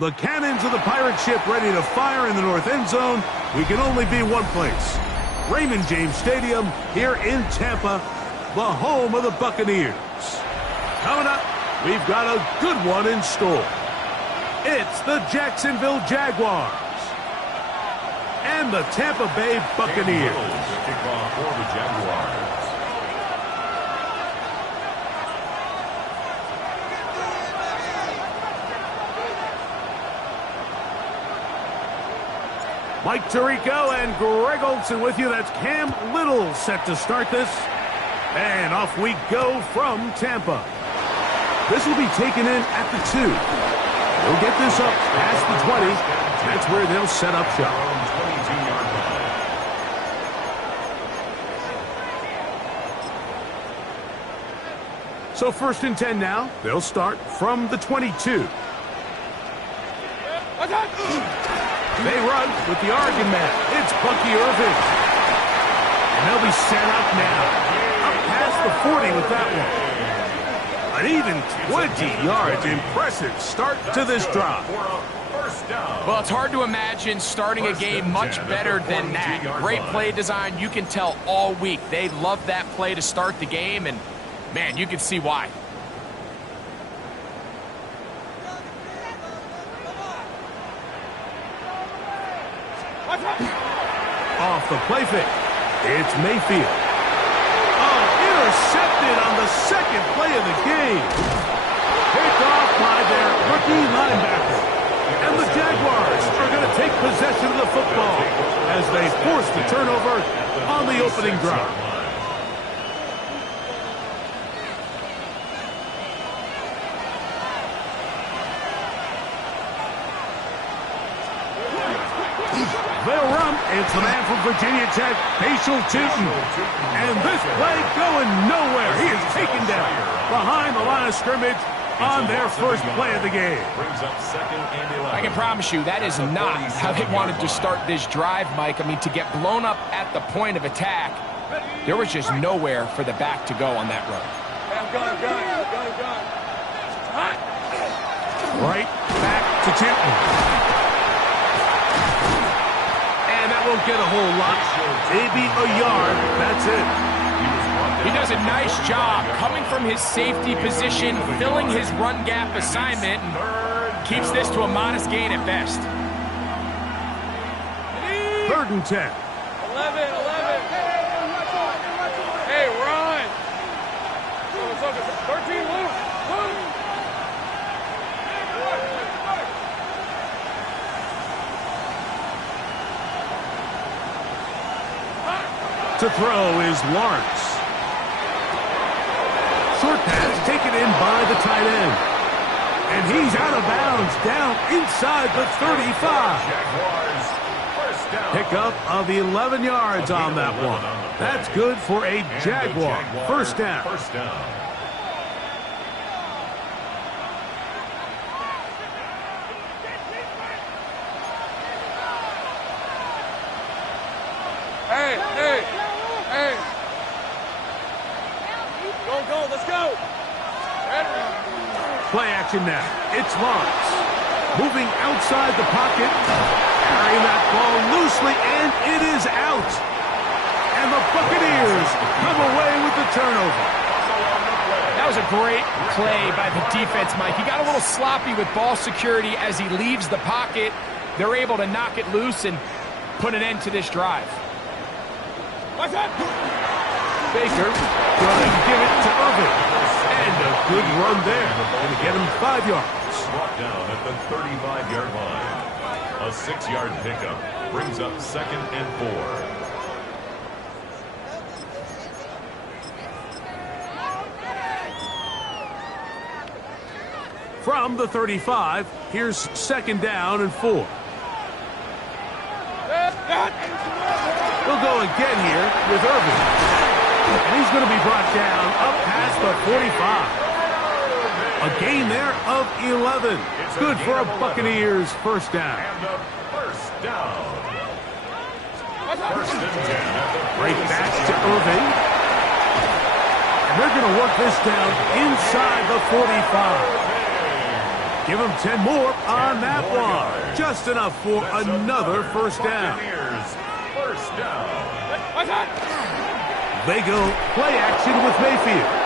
The cannons of the pirate ship ready to fire in the north end zone. We can only be one place. Raymond James Stadium here in Tampa, the home of the Buccaneers. Coming up, we've got a good one in store. It's the Jacksonville Jaguars and the Tampa Bay Buccaneers. Kickoff for the Jaguars. Mike Tirico and Greg Olsen with you. That's Cam Little set to start this. And off we go from Tampa. This will be taken in at the 2. They'll get this up past the 20. That's where they'll set up shop. So 1st and 10 now. They'll start from the 22. They run with the Oregon man. It's Bucky Irving. And they'll be set up now. Up past the 40 with that one. An even 20 yards. Impressive start to this drive. Well, it's hard to imagine starting a game much better than that. Great play design. You can tell all week they love that play to start the game, and, man, you can see why. Off the play fake. It's Mayfield. Oh, intercepted on the second play of the game. Picked off by their rookie linebacker. And the Jaguars are going to take possession of the football as they force the turnover on the opening drive. They'll run. It's the man from Virginia Tech, Facial Tootin. And this play going nowhere. He is taken down behind the line of scrimmage on their first play of the game. I can promise you that is not how they wanted to start this drive, Mike. I mean, to get blown up at the point of attack, there was just nowhere for the back to go on that run. Right back to Tootin. Won't get a whole lot, maybe a yard, that's it. He does a nice job coming from his safety position, filling his run gap assignment, and keeps this to a modest gain at best. 3rd and 10. 11. Hey, run. 13 loose. To throw is Lawrence. Short pass taken in by the tight end. And he's out of bounds, down inside the 35. Pickup of 11 yards on that one. That's good for a Jaguar first down. Hey. Go, let's go. Play action now. It's Lawrence. Moving outside the pocket. Carrying that ball loosely, and it is out. And the Buccaneers come away with the turnover. That was a great play by the defense, Mike. He got a little sloppy with ball security as he leaves the pocket. They're able to knock it loose and put an end to this drive. Baker going to give it to Irving. And a good run there. Going to get him 5 yards. Brought down at the 35-yard line. A 6-yard pickup brings up 2nd and 4. From the 35, here's 2nd down and 4. We'll go again here with Irving. And he's going to be brought down up past the 45. A gain there of 11. Good for a Buccaneers first down. And a first down. First and 10. Right back to Irving. And they're going to work this down inside the 45. Give them 10 more on that one. Just enough for another first down. First down. They go play action with Mayfield.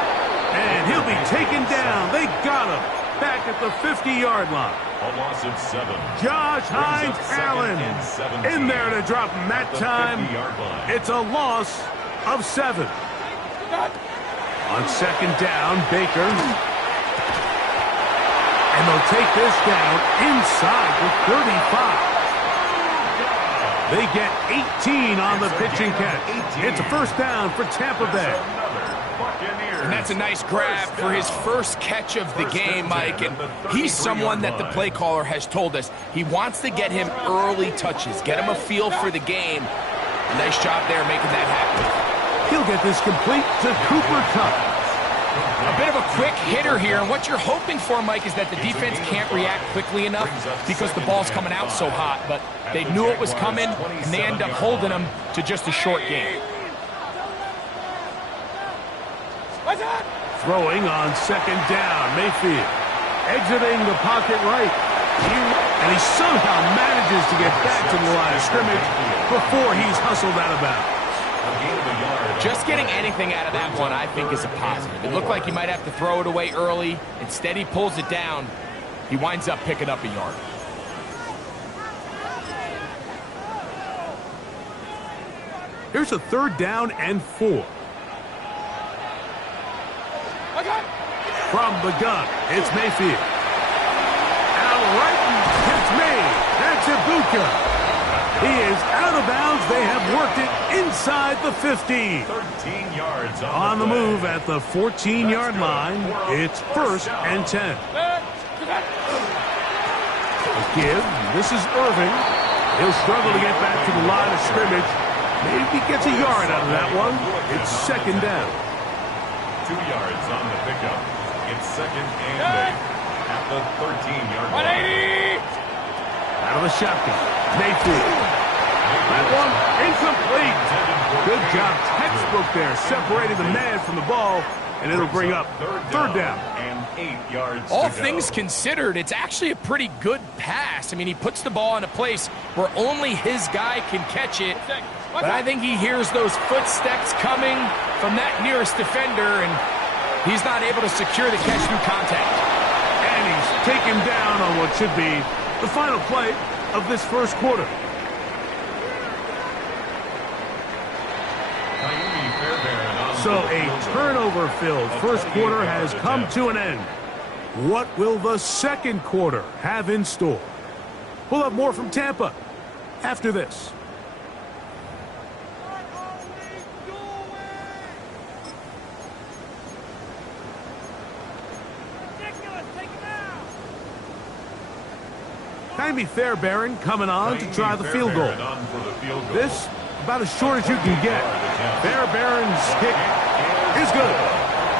And he'll be taken down. They got him back at the 50-yard line. A loss of 7. Josh Hines Allen in there to drop him that time. It's a loss of 7. On second down, Baker. And they'll take this down inside the 35. They get 18 on the pitch and catch. It's a first down for Tampa Bay. And that's a nice grab for his first catch of the game, Mike. And he's someone that the play caller has told us he wants to get him early touches, get him a feel for the game. Nice job there making that happen. He'll get this complete to Cooper Kupp. A bit of a quick hitter here, and what you're hoping for, Mike, is that the defense can't react quickly enough because the ball's coming out so hot, but they knew it was coming, and they end up holding them to just a short game. Throwing on second down, Mayfield exiting the pocket right. And he somehow manages to get back to the line of scrimmage before he's hustled out of bounds. Just getting anything out of that one, I think, is a positive. It looked like he might have to throw it away early. Instead, he pulls it down. He winds up picking up a yard. Here's a third down and 4. From the gun, it's Mayfield. Out right, it's made. That's Ibuka. He is out of bounds. They have worked it inside the 15. 13 yards on the move at the 14-yard line. It's first and 10. Give. This is Irving. He'll struggle to get back to the line of scrimmage. Maybe gets a yard out of that one. It's second down. 2 yards on the pickup. It's second and 8 at the 13-yard line. Out of the shotgun. Mayfield. That one incomplete. Good job. Textbook there. Separating the man from the ball. And it'll bring up third down. And 8 yards. All things considered, it's actually a pretty good pass. I mean, he puts the ball in a place where only his guy can catch it. But I think he hears those footsteps coming from that nearest defender, and he's not able to secure the catch through contact. And he's taken down on what should be the final play of this first quarter. So a turnover-filled first quarter has come to an end. What will the second quarter have in store? We'll have more from Tampa after this. Jamie Fairbairn coming on to try the field goal. This about as short as you can get. Fairbairn's kick is good.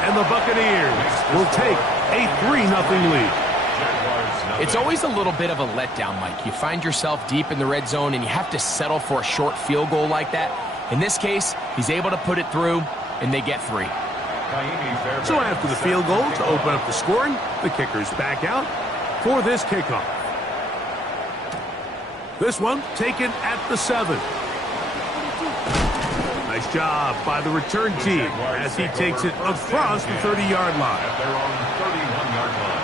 And the Buccaneers will take a 3-0 lead. It's always a little bit of a letdown, Mike. You find yourself deep in the red zone and you have to settle for a short field goal like that. In this case, he's able to put it through and they get 3. So after the field goal to open up the scoring, the kicker's back out for this kickoff. This one taken at the 7. Nice job by the return team as he takes it across the 30-yard line. At their own 31-yard line.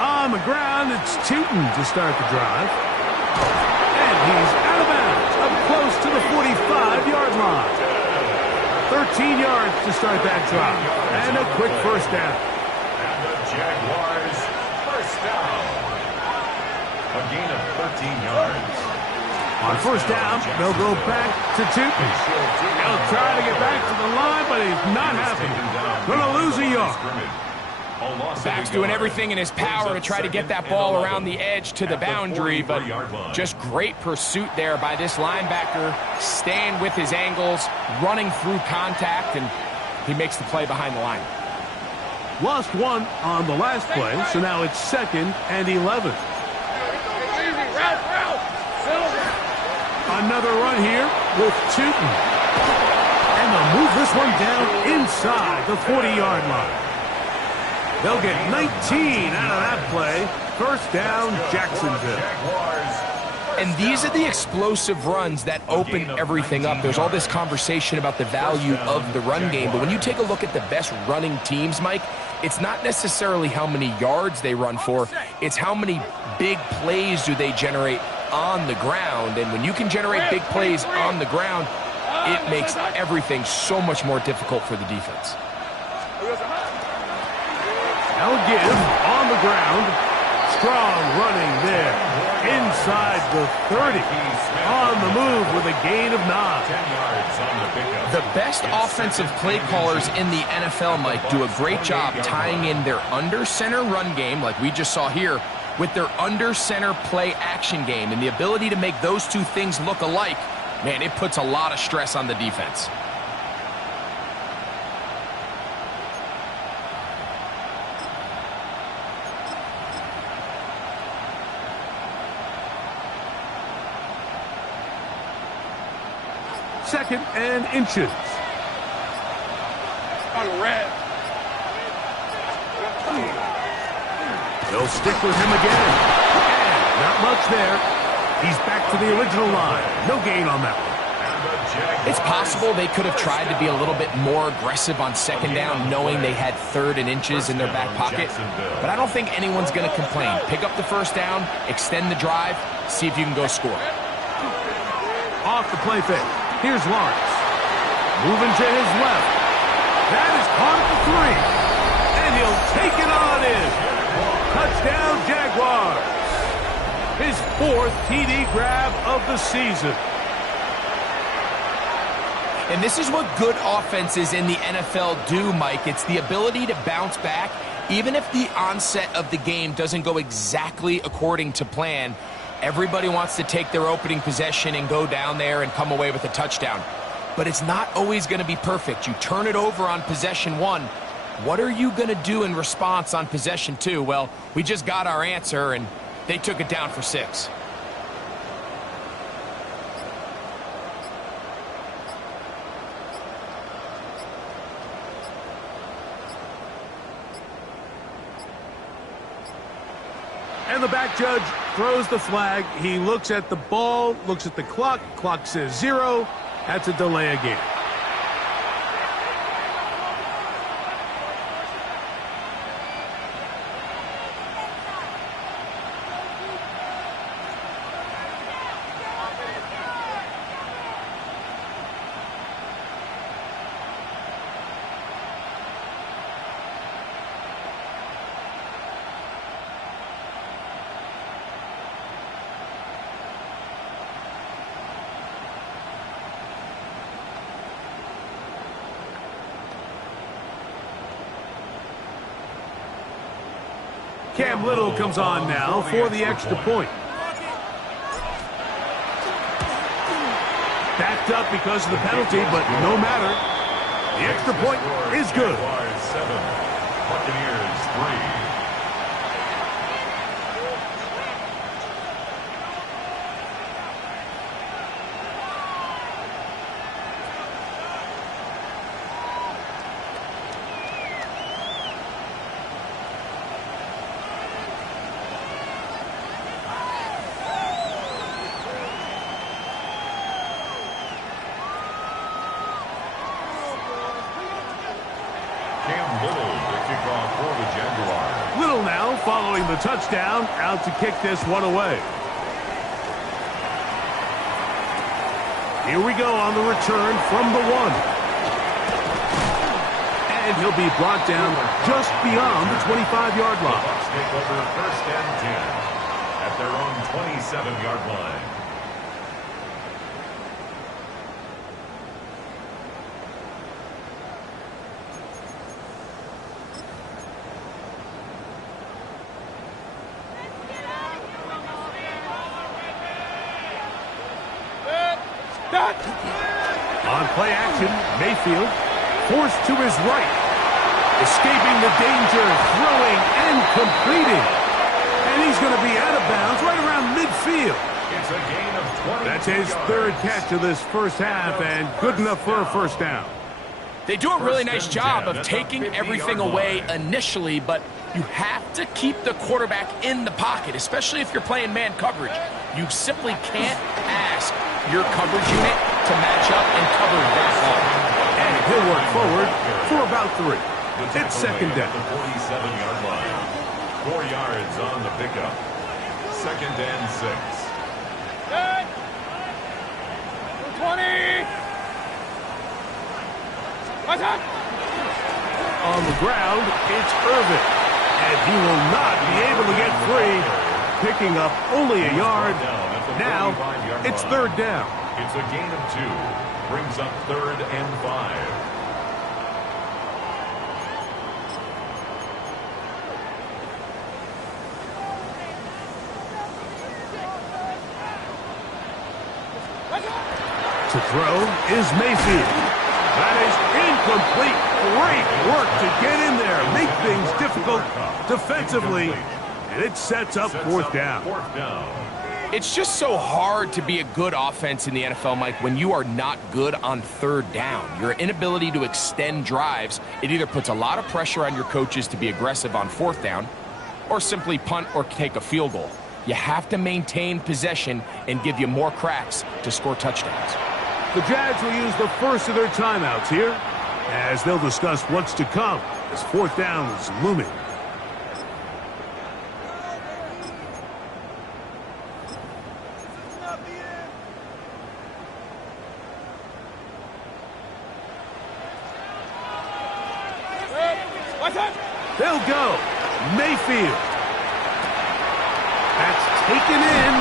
On the ground, it's Tootin to start the drive. And he's out of bounds, up close to the 45-yard line. 13 yards to start that drive. And a quick first down. And the Jaguars first down. A gain of 13 yards. On first down, they'll go back to Tootin. He'll try to get back to the line, but he's not happy. Going to lose a yard. Back's doing everything in his power to try to get that ball around the edge to the boundary, but just great pursuit there by this linebacker, staying with his angles, running through contact, and he makes the play behind the line. Lost one on the last play, so now it's 2nd and 11. Another run here with Tootin. And they'll move this one down inside the 40-yard line. They'll get 19 out of that play. First down, Jacksonville. And these are the explosive runs that open everything up. There's all this conversation about the value of the run game, but when you take a look at the best running teams, Mike, it's not necessarily how many yards they run for, it's how many big plays do they generate on the ground. And when you can generate big plays on the ground, it makes everything so much more difficult for the defense. Now give on the ground. Strong running there. Inside the 30. On the move with a gain of 9. 10 yards on the pickup. The best offensive play callers in the NFL, Mike, do a great job tying in their under-center run game, like we just saw here, with their under-center play action game. And the ability to make those two things look alike, man, it puts a lot of stress on the defense. Second and inches. On the red. They'll stick with him again. And not much there. He's back to the original line. No gain on that one. It's possible they could have tried to be a little bit more aggressive on second down, knowing they had 3rd and inches in their back pocket. But I don't think anyone's going to complain. Pick up the first down, extend the drive, see if you can go score. Off the play fake. Here's Lawrence. Moving to his left. That is caught at the 3. And he'll take it on in. Touchdown, Jaguars. His 4th TD grab of the season. And this is what good offenses in the NFL do, Mike. It's the ability to bounce back, even if the onset of the game doesn't go exactly according to plan. Everybody wants to take their opening possession and go down there and come away with a touchdown. But it's not always going to be perfect. You turn it over on possession 1. What are you going to do in response on possession 2? Well, we just got our answer, and they took it down for 6. And the back judge throws the flag. He looks at the ball, looks at the clock. Clock says 0. That's a delay of game. Cam Little comes on now for the extra point. Backed up because of the penalty, but no matter. The extra point is good. 7, Buccaneers 3. Little now following the touchdown, out to kick this one away. Here we go on the return from the 1. And he'll be brought down just beyond the 25-yard line. Bucs take over 1st and 10 at their own 27-yard line. On play action, Mayfield forced to his right. Escaping the danger, throwing and completing. And he's going to be out of bounds right around midfield. It's a gain of 20. That's his third catch of this first half, and good enough for a first down. They do a really nice job of taking everything away initially, but you have to keep the quarterback in the pocket, especially if you're playing man coverage. You simply can't ask your coverage unit to match up and cover that ball. And he'll work forward for about 3. It's second down. The 47-yard line. 4 yards on the pickup. Second and 6. 20. On the ground, it's Irvin. And he will not be able to get free, picking up only a yard. Now, it's third down. It's a gain of 2. Brings up third and 5. To throw is Mayfield. That is incomplete. Great work to get in there, make things difficult defensively, and it sets up fourth down. It's just so hard to be a good offense in the NFL, Mike, when you are not good on third down. Your inability to extend drives, it either puts a lot of pressure on your coaches to be aggressive on fourth down or simply punt or take a field goal. You have to maintain possession and give you more cracks to score touchdowns. The Jags will use the first of their timeouts here as they'll discuss what's to come as fourth down is looming. They'll go. Mayfield. That's taken in.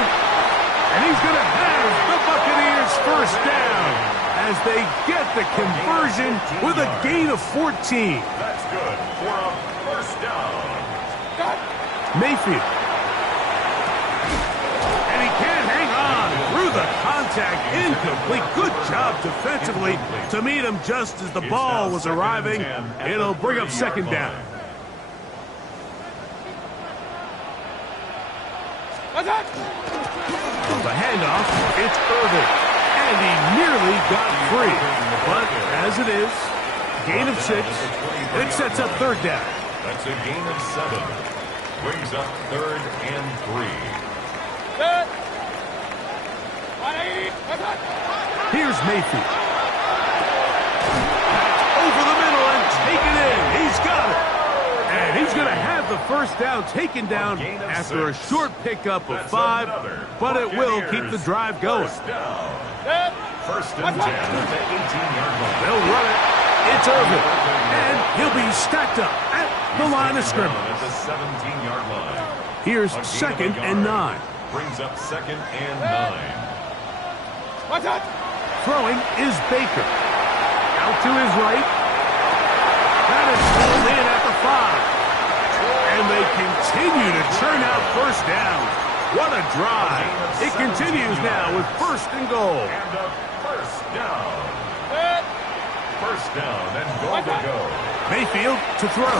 And he's going to have the Buccaneers first down as they get the conversion with a gain of 14. That's good for a first down. Mayfield. And he can't hang on through the contact. Incomplete. Good job defensively to meet him just as the ball was arriving. It'll bring up second down. On the handoff, it's Irvin. And he nearly got free. But as it is, gain of 6. It sets up third down. That's a gain of 7. Brings up third and 3. Here's Mayfield. Over the middle and taken in. He's got it. And he's going to have the first down taken down after a short pickup of 5, but it will keep the drive going. First and 10 at the 18-yard line. They'll run it. It's Irvin. And he'll be stacked up at the line of scrimmage. At the 17-yard line. Here's second and 9. Brings up second and 9. Throwing is Baker. Out to his right. That is pulled in at the 5. And they continue to churn out first down. What a drive. It continues now with first and goal. And a first down. First down and goal to go. Mayfield to throw.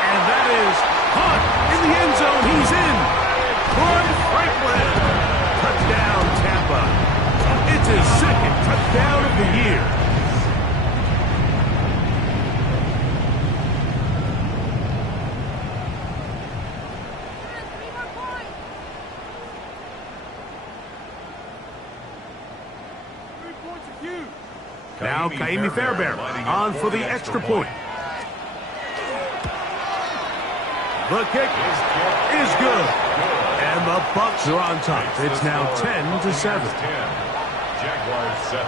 And that is caught in the end zone. He's in. Troy Franklin. Touchdown, Tampa. It's his second touchdown of the year. Now Kaimi Fairbairn on for the extra point. The kick is good. And the Bucs are on top. It's now 10-7. Jaguars 7.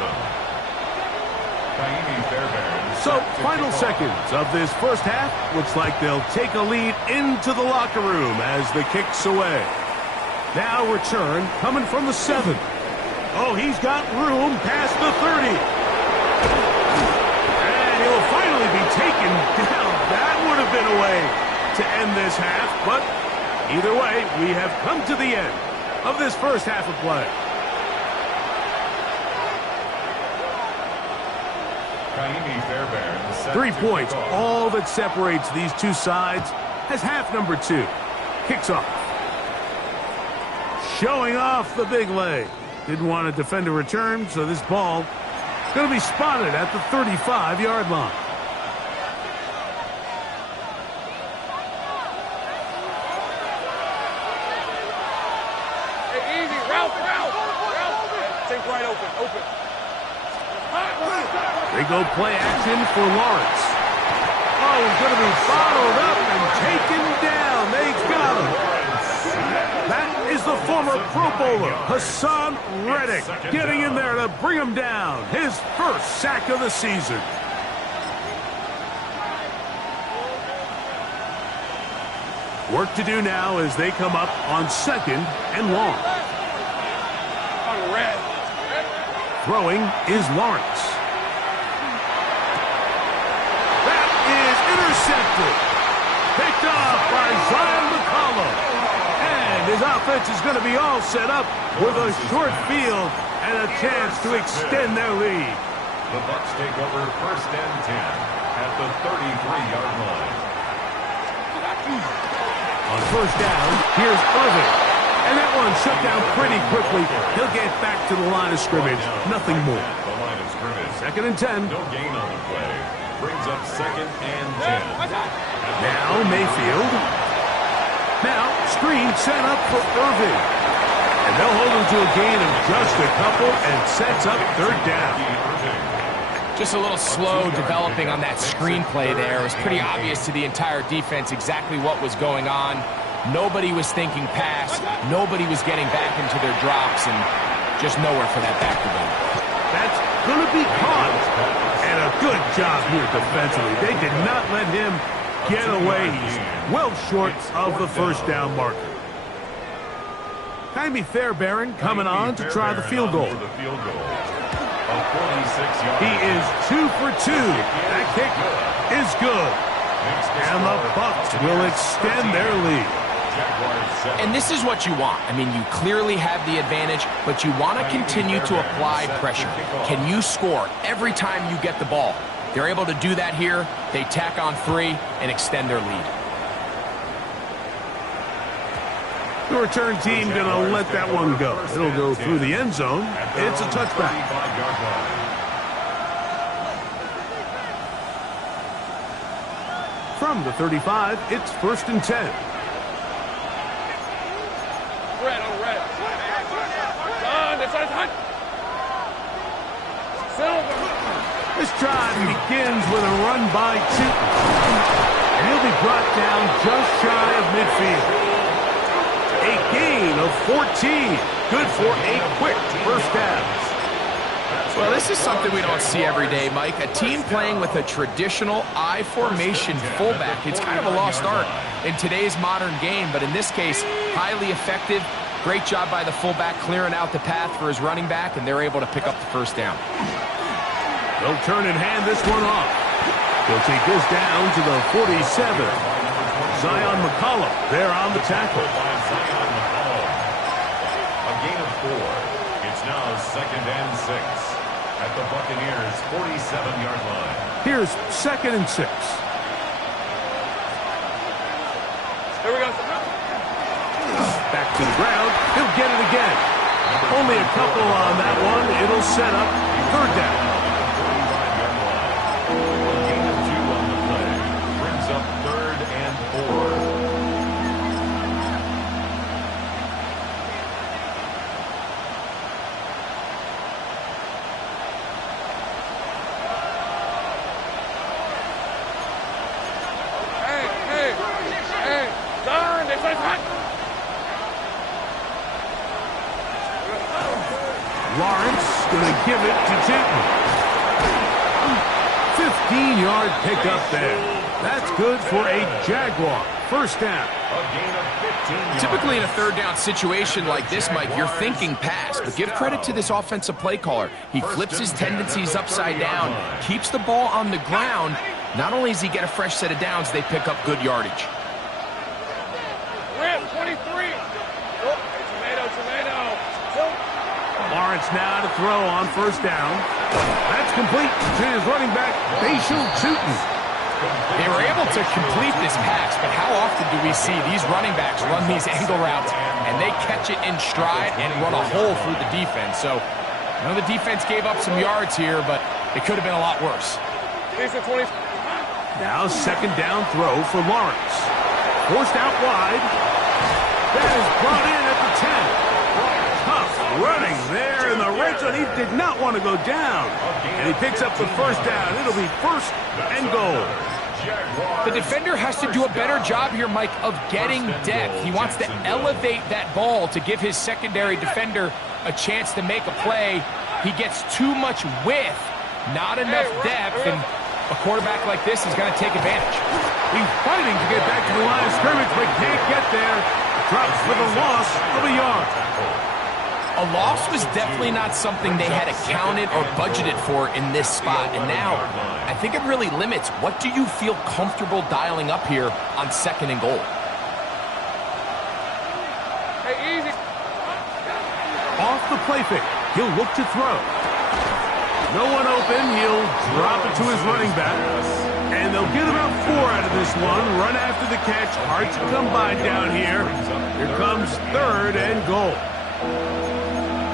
Kaimi Fairbairn. So, final seconds of this first half. Looks like they'll take a lead into the locker room as the kick's away. Now return coming from the 7. Oh, he's got room past the 30. And he'll finally be taken down. That would have been a way to end this half. But either way, we have come to the end of this first half of play. 3 points, all that separates these two sides, as half number 2 kicks off. Showing off the big leg. Didn't want to defend a return, so this ball going to be spotted at the 35-yard line. Hey, easy, route. Take right open. They go play action for Lawrence. Oh, he's going to be followed up and taken down. They got him. That is the former Pro Bowler, Hassan Reddick, getting in there to bring him down. His first sack of the season. Work to do now as they come up on 2nd and long. Throwing is Lawrence. That is intercepted. Picked off by Zion McCollum. And his offense is going to be all set up with a short field and a chance to extend their lead. The Bucs take over 1st and 10 at the 33-yard line. On 1st down, here's Irvin. And that one shut down pretty quickly. He'll get back to the line of scrimmage. Nothing more. The line of scrimmage. 2nd and 10. No gain on the play. Brings up 2nd and 10. Now Mayfield. Now screen set up for Irvin. And they'll hold him to a gain of just a couple and sets up 3rd down. Just a little slow developing on that screenplay there. It was pretty obvious to the entire defense exactly what was going on. Nobody was thinking pass. Nobody was getting back into their drops, and just nowhere for that back to go. That's going to be caught. And a good job here defensively. They did not let him get away. He's well short of the 1st down marker. Jaime Fairbairn coming on to try the field goal. He is 2 for 2. That kick is good. And the Bucs will extend their lead. And this is what you want. I mean, you clearly have the advantage, but you want to continue to apply pressure. Can you score every time you get the ball? They're able to do that here. They tack on 3 and extend their lead. The return team going to let that one go. It'll go through the end zone. It's a touchback. From the 35, it's 1st and 10. Red. This drive begins with a run by Tootin. And he'll be brought down just shy of midfield. A gain of 14. Good for a quick 1st down. Well, this is something we don't see every day, Mike. A team playing with a traditional I formation fullback. It's kind of a lost art in today's modern game, but in this case, highly effective. Great job by the fullback clearing out the path for his running back, and they're able to pick up the 1st down. They'll turn and hand this one off. They'll take this down to the 47. Zion McCollum there on the tackle. A gain of 4. It's now 2nd and 6 at the Buccaneers' 47-yard line. Here's 2nd and 6. Here we go. Back to the ground. He'll get it again. Only a couple on that one. It'll set up 3rd down. A gain of 2 on the play. Brings up 3rd and 4. Lawrence going to give it to Tootin. 15-yard pickup there. That's good for a Jaguar. 1st down. Typically in a 3rd down situation like this, Mike, you're thinking pass, but give credit to this offensive play caller. He flips his tendencies upside down, keeps the ball on the ground. Not only does he get a fresh set of downs, they pick up good yardage. Rim, 23. Oh, tomato. Lawrence now to throw on first down. That's complete to his running back, Chutin. They were able to complete this pass, but how often do we see these running backs run these angle routes and they catch it in stride and run a hole through the defense? So, I know the defense gave up some yards here, but it could have been a lot worse. Now second down throw for Lawrence. Forced out wide. That is brought in at the 10. Tough running there in the red zone. He did not want to go down. And he picks up the first down. It'll be first and goal. The defender has to do a better job here, Mike, of getting depth. He wants to elevate that ball to give his secondary defender a chance to make a play. He gets too much width, not enough depth, and a quarterback like this is going to take advantage. He's fighting to get back to the line of scrimmage, but can't get there. Drops for the loss of a yard. A loss was definitely not something they had accounted or budgeted for in this spot. And now, I think it really limits what do you feel comfortable dialing up here on second and goal. Hey, easy. Off the play fake. He'll look to throw. No one open. He'll drop it to his running back. And they'll get about 4 out of this one. Run after the catch. Hard to come by down here. Here comes third and goal.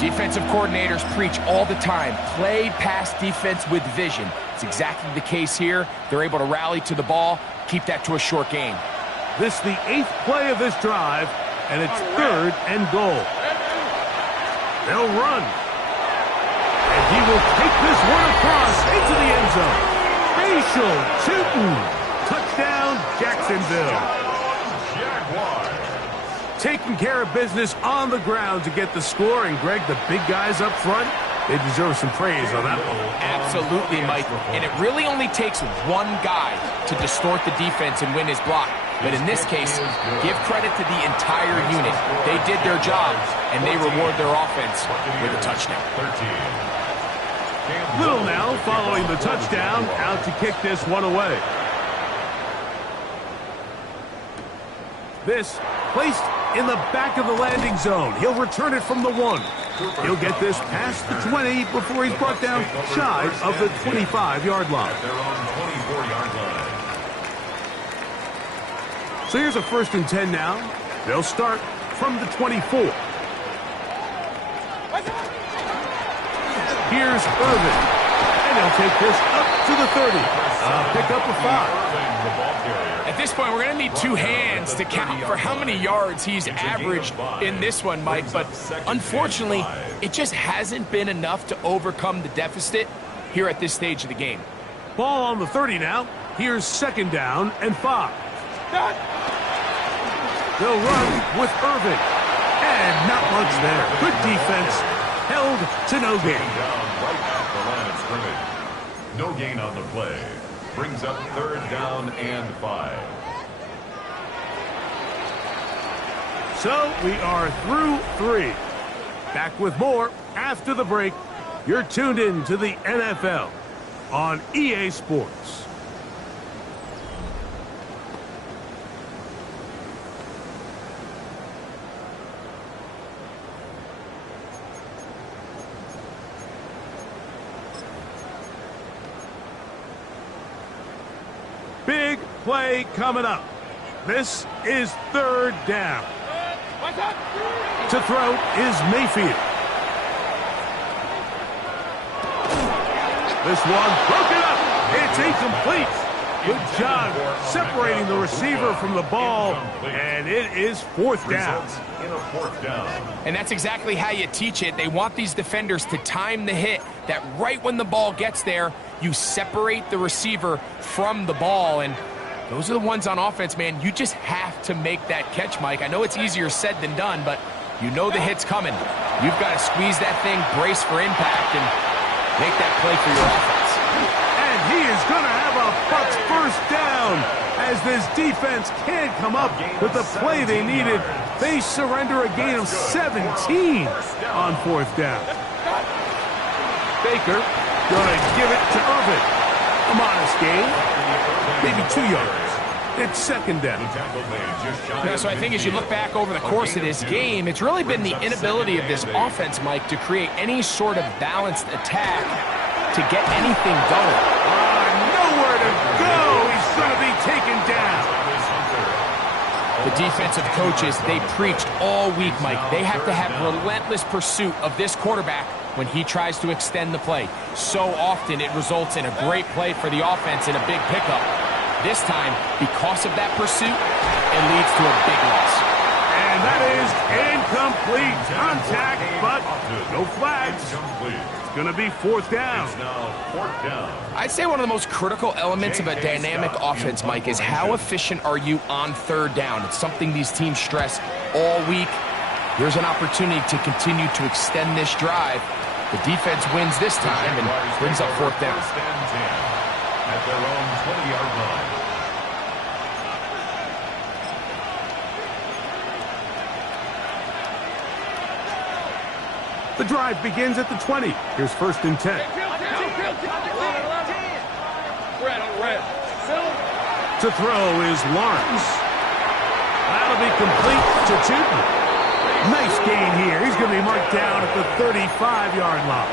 Defensive coordinators preach all the time, play pass defense with vision. It's exactly the case here. They're able to rally to the ball, keep that to a short game. This is the 8th play of this drive, and it's third and goal. They'll run. And he will take this one across into the end zone. Chutin. Touchdown, Jacksonville. Taking care of business on the ground to get the score. And, Greg, the big guys up front, they deserve some praise on that one. Absolutely, Mike. And it really only takes one guy to distort the defense and win his block. But in this case, give credit to the entire unit. They did their job, and they reward their offense with a touchdown. Little now following the touchdown, out to kick this one away. This placed in the back of the landing zone. He'll return it from the 1. He'll get this past the 20 before he's brought down shy of the 25-yard line. They're on 24-yard line. So here's a 1st and 10 now. They'll start from the 24. Here's Irvin. And he'll take this up to the 30. Pick up a 5. At this point, we're going to need 2 hands to count for how many yards he's averaged in this one, Mike. But unfortunately, it just hasn't been enough to overcome the deficit here at this stage of the game. Ball on the 30 now. Here's 2nd down and 5. They'll run with Irvin. And not much there. Good defense. Held to no gain. Right at the line of scrimmage. No gain on the play. Brings up 3rd down and 5. So we are through 3. Back with more after the break. You're tuned in to the NFL on EA Sports. Big play coming up. This is 3rd down. To throw is Mayfield. This one broken up. It's incomplete. Good job separating the receiver from the ball, and it is 4th down. In a 4th down. And that's exactly how you teach it. They want these defenders to time the hit, that right when the ball gets there, you separate the receiver from the ball. And those are the ones on offense, man. You just have to make that catch, Mike. I know it's easier said than done, but you know the hit's coming. You've got to squeeze that thing, brace for impact, and make that play for your offense. And he is going to have a Bucs 1st down as this defense can't come up with the play they needed. They surrender a gain of 17 on 4th down. Baker going to give it to Irvin. A modest gain, maybe 2 yards. It's second down. Yeah, so I think as you look back over the course of this game, it's really been the inability of this offense, Mike, to create any sort of balanced attack to get anything going. Nowhere to go. He's going to be taken down. The defensive coaches, they preached all week, Mike. They have to have relentless pursuit of this quarterback when he tries to extend the play. So often it results in a great play for the offense and a big pickup. This time, because of that pursuit, it leads to a big loss. And that is incomplete. Contact, but no flags. It's going to be fourth down. I'd say one of the most critical elements of a dynamic offense, Mike, is how efficient are you on third down. It's something these teams stress all week. Here's an opportunity to continue to extend this drive. The defense wins this time and brings up fourth down. At their own 20-yard line. The drive begins at the 20. Here's first and 10. To throw is Lawrence. That'll be complete to Tootin. Nice gain here. He's going to be marked down at the 35-yard line.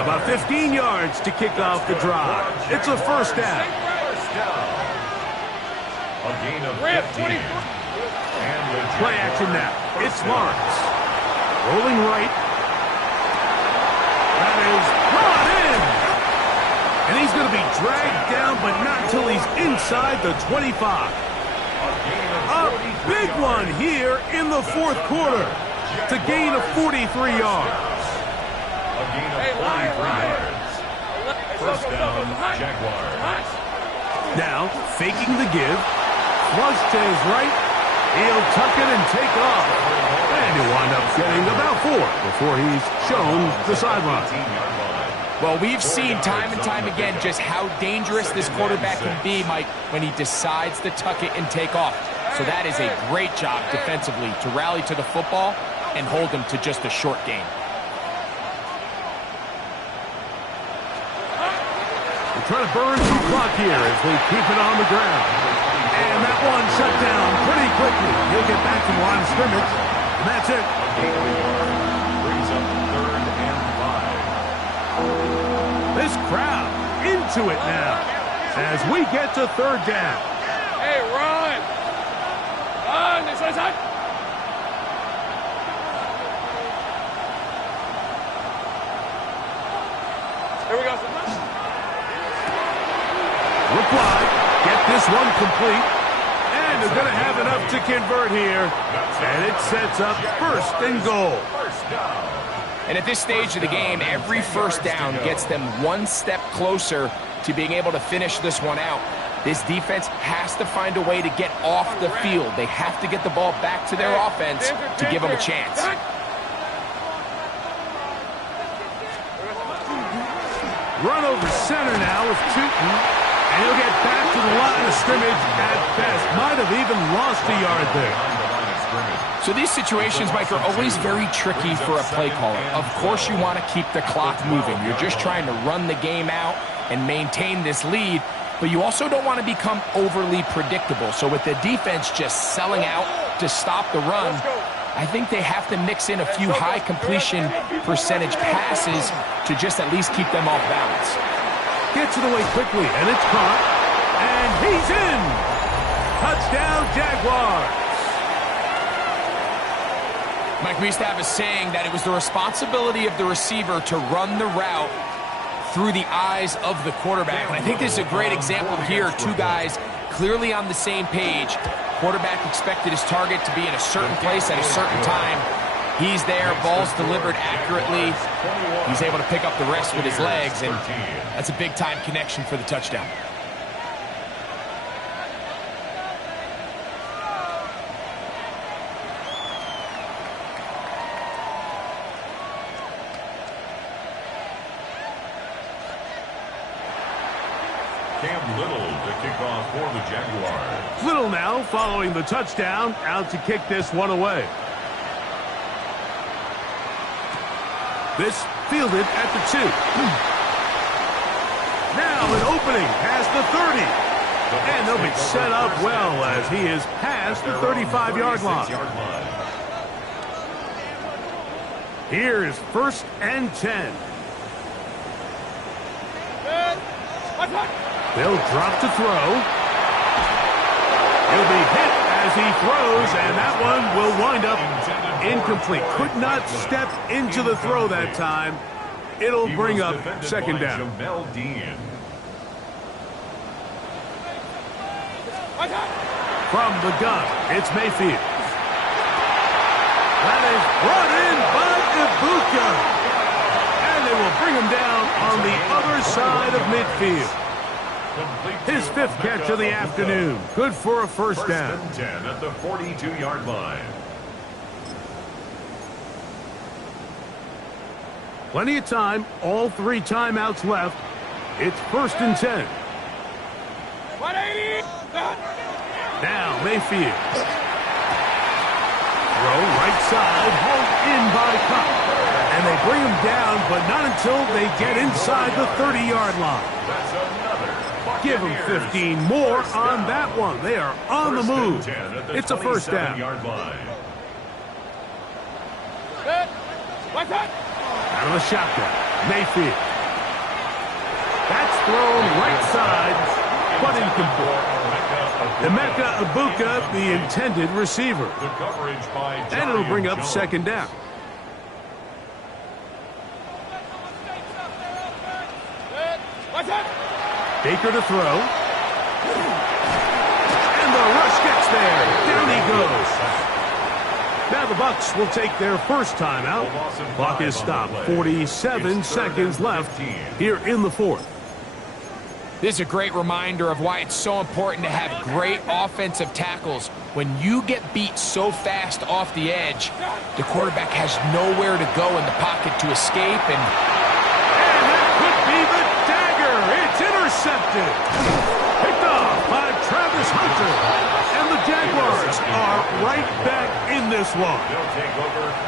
About 15 yards to kick off the drive. It's a first down. A gain of 15. Play action now. It's Lawrence. Rolling right. That is brought in. And he's going to be dragged down, but not till he's inside the 25. A big one here in the fourth quarter. It's a gain of 43 yards. A gain of 43 yards. First down, Jaguars. Now, faking the give. Flush to his right. He'll tuck it and take off. And he'll wind up getting about 4 before he's shown the sideline. Well, we've seen time and time again just how dangerous this quarterback can be, Mike, when he decides to tuck it and take off. So that is a great job defensively to rally to the football and hold him to just a short gain. They're trying to burn some clock here as they keep it on the ground. And that one shut down pretty quickly. He'll get back to the line of scrimmage. And that's it. Brings up third and 5. This crowd into it now as we get to third down. Hey, run! Run! This side. Here we go. Reply. Get this one complete. And they're going to have enough to convert here. And it sets up first and goal. And at this stage of the game, every first down gets them one step closer to being able to finish this one out. This defense has to find a way to get off the field. They have to get the ball back to their offense to give them a chance. Run over center now with Tootin. And he'll get back to the line of scrimmage at best. Might have even lost a yard there. So these situations, Mike, are always very tricky for a play caller. Of course you want to keep the clock moving. You're just trying to run the game out and maintain this lead, but you also don't want to become overly predictable. So with the defense just selling out to stop the run, I think they have to mix in a few high completion percentage passes to just at least keep them off balance. Gets it away quickly, and it's caught. And he's in! Touchdown, Jaguars! Mike, we used to have a saying that it was the responsibility of the receiver to run the route through the eyes of the quarterback. And I think this is a great example here. Two guys clearly on the same page. Quarterback expected his target to be in a certain place at a certain time. He's there, ball's delivered accurately. He's able to pick up the rest with his legs, and that's a big-time connection for the touchdown. Cam Little to kick off for the Jaguars. Little now following the touchdown, out to kick this one away. This fielded at the 2. Now an opening past the 30. And they'll be set up well as he is past the 35-yard line. Here's 1st and 10. They'll drop to throw. He'll be hit as he throws, and that one will wind up incomplete. Could not step into the throw that time. It'll bring up 2nd down. From the gun, it's Mayfield. That is brought in by Ibuka. And they will bring him down on the other side of midfield. His 5th catch of the afternoon. Good for a 1st down. 10 at the 42-yard line. Plenty of time. All 3 timeouts left. It's 1st and 10. 180. Now Mayfield. Throw right side. Hauled in by Cup. And they bring him down, but not until they get inside the 30-yard line. That's another. Give them 15 more on that one. They are on the move. It's a 1st down. Out of the shotgun, Mayfield. That's thrown right side, but incomplete. Emeka Ibuka, the intended receiver. And it'll bring up 2nd down. Baker to throw. And the rush gets there. Down he goes. Now the Bucs will take their 1st timeout. Clock is stopped. 47 seconds left here in the 4th. This is a great reminder of why it's so important to have great offensive tackles. When you get beat so fast off the edge, the quarterback has nowhere to go in the pocket to escape. And that could be the dagger. It's intercepted. Picked off by Travis Hunter. And the Jaguars are right back in this one.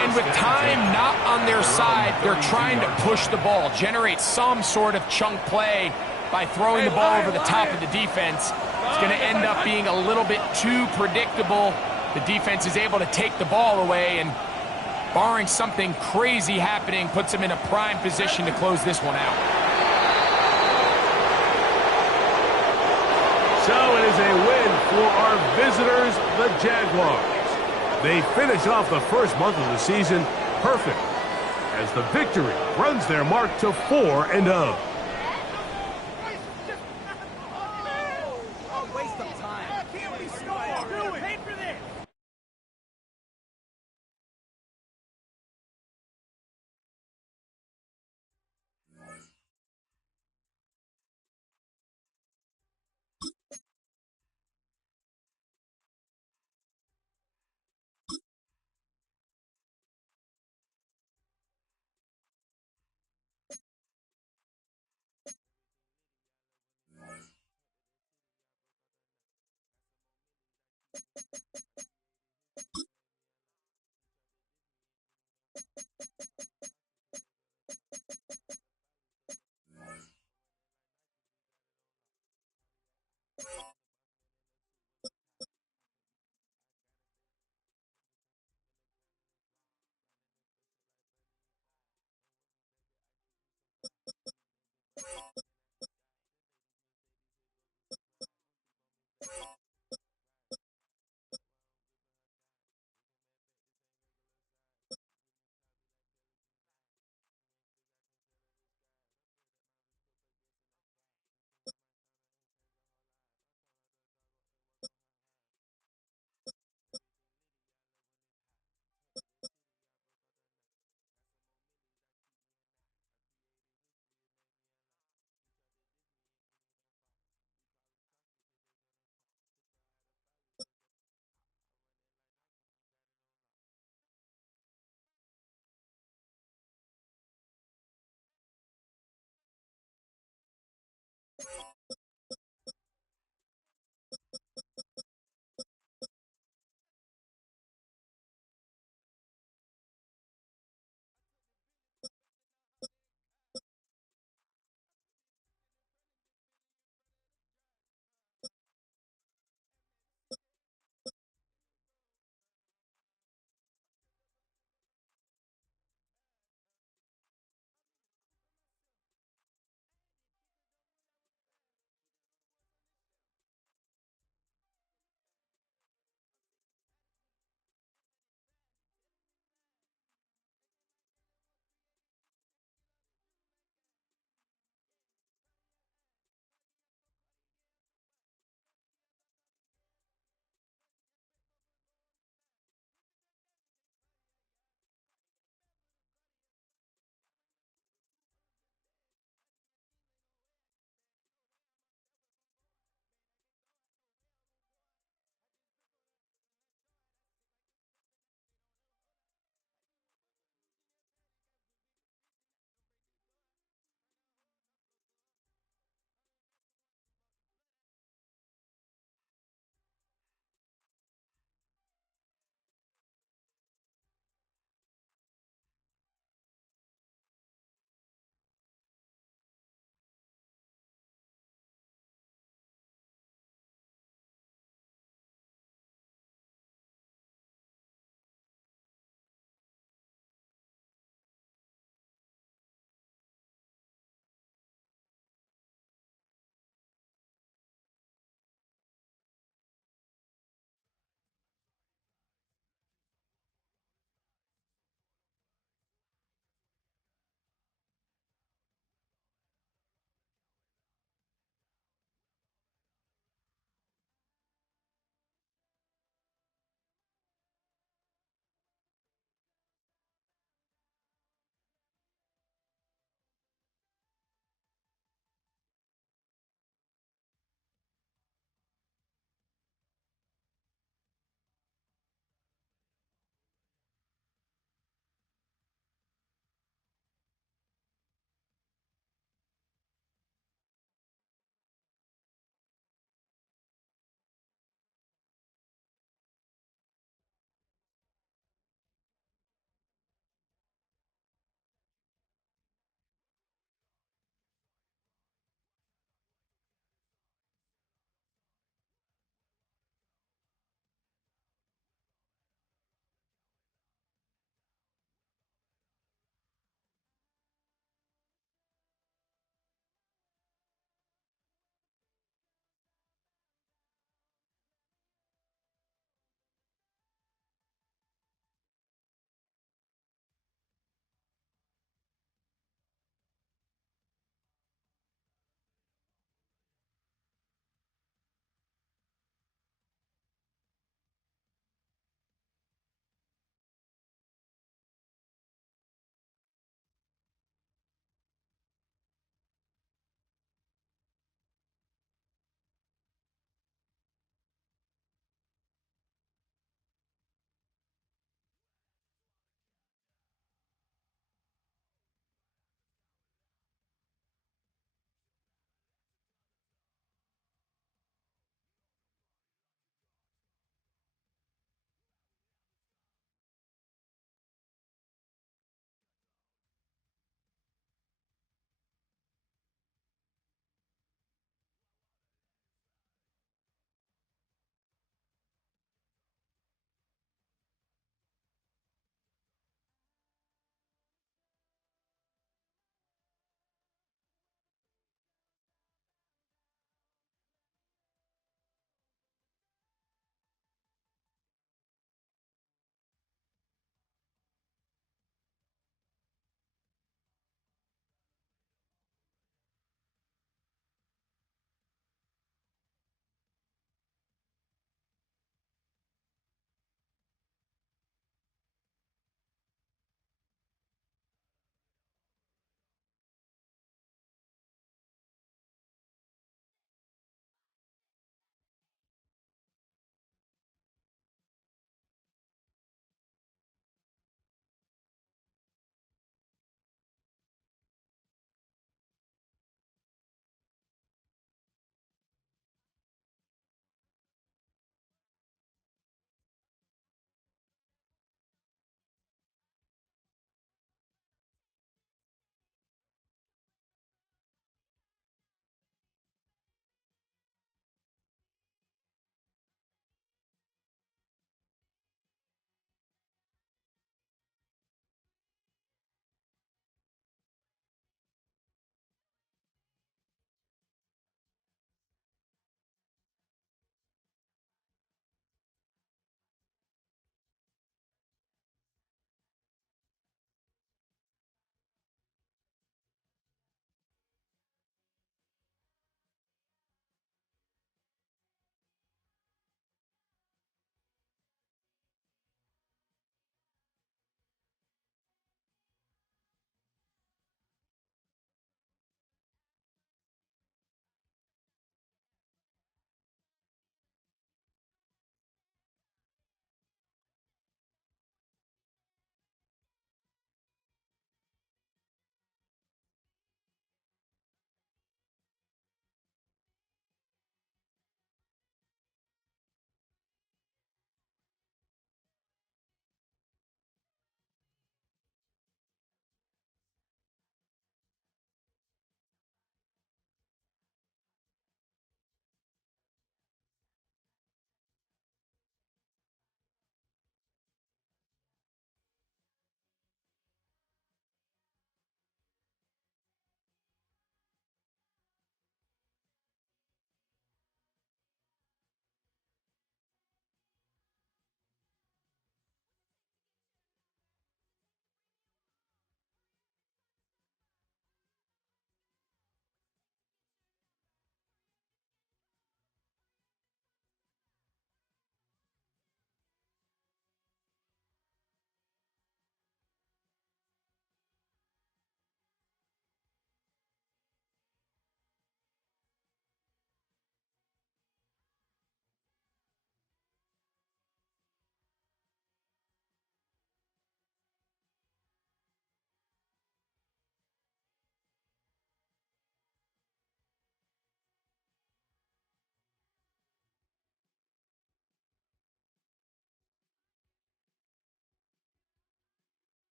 And with time not on their side, they're trying to push the ball, generate some sort of chunk play by throwing the ball over the top of the defense. It's going to end up being a little bit too predictable. The defense is able to take the ball away, and barring something crazy happening, puts them in a prime position to close this one out. So it is a win for our visitors, the Jaguars. They finish off the 1st month of the season perfect as the victory runs their mark to 4-0.